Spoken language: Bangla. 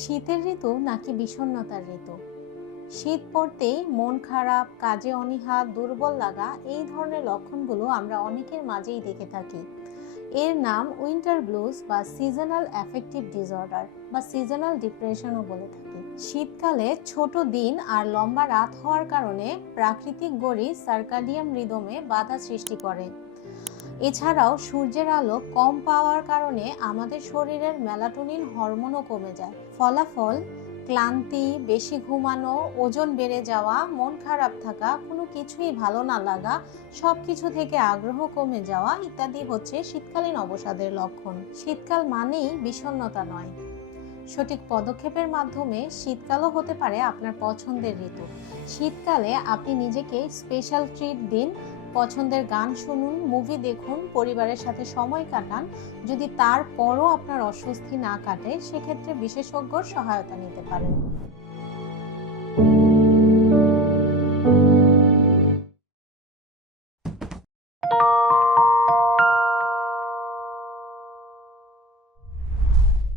শীতের ঋতু নাকি বিষণ্ণতার ঋতু? শীত পড়তেই মন খারাপ, কাজে অনীহা, দুর্বল লাগা এই ধরনের লক্ষণগুলো আমরা অনেকের মাঝেই দেখে থাকি। এর নাম উইন্টার ব্লুজ বা সিজনাল অ্যাফেক্টিভ ডিসঅর্ডার বা সিজনাল ডিপ্রেশনও বলে থাকি। শীতকালে ছোট দিন আর লম্বা রাত হওয়ার কারণে প্রাকৃতিক গড়ি সার্কাডিয়াম রিদমে বাধা সৃষ্টি করে। এছাড়াও সূর্যের আলো কম পাওয়ার কারণে আমাদের শরীরের মেলাটোনিন হরমোনও কমে যায়। ফলাফল, ক্লান্তি, বেশি ঘুমানো, ওজন বেড়ে যাওয়া, মন খারাপ থাকা, কোনো কিছুই ভালো না লাগা সব কিছু থেকে আগ্রহ কমে যাওয়া ইত্যাদি হচ্ছে শীতকালীন অবসাদের লক্ষণ। শীতকাল মানেই বিষণ্ণতা নয়। সঠিক পদক্ষেপের মাধ্যমে শীতকালও হতে পারে আপনার পছন্দের ঋতু। শীতকালে আপনি নিজেকে স্পেশাল ট্রিট দিন পছন্দের গান শুনুন মুভি দেখুন, পরিবারের সাথে সময় কাটান। যদি তারপরও আপনার অস্বস্তি না কাটে, সেক্ষেত্রে বিশেষজ্ঞর সহায়তা নিতে পারেন।